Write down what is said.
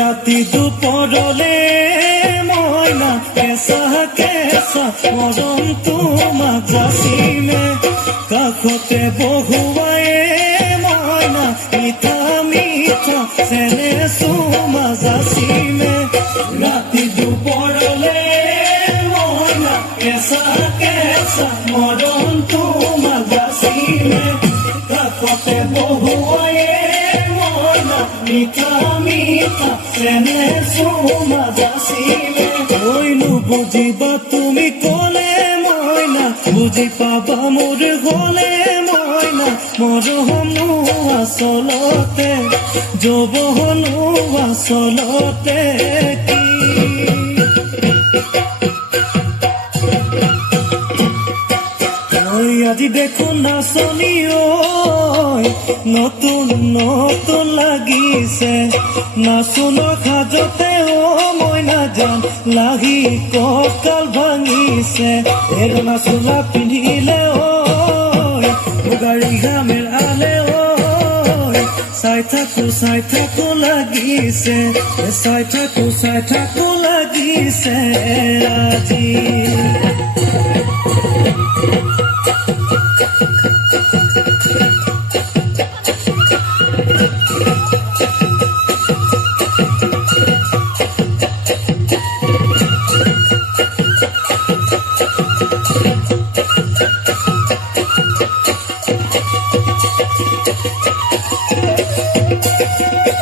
ৰাতি দুপৰলে মইনা কেঁচা কেঁচা মৰম তোমাক যাচিমে কাষতে বহুৱাই মইনা মিঠা মিঠা চেনে চুমা যাচিমে ৰাতি দুপৰলে মইনা কেঁচা কেঁচা মৰম তোমাক যাচিমে কাষতে বহুৱাই মিঠা মিঠা চেনে চুমা যাচিলে কৈনো বুজিবা তুমি কলে মইনা বুজি পাবা মোৰ গলে মইনা মৰমনো আচলতে যৌৱনো আচলতে কি আজি দেখোন নাচনি নতুন নতুন লাগিছে নাচনৰ সাজতে মইনা জান লাগি কঁকাল ভাঙিছে এৰনা চোলা পিন্ধিলে গাড়ী ঘামেৰ আলে চাই থাকো লাগিছে চাই থাকো লাগিছে আজি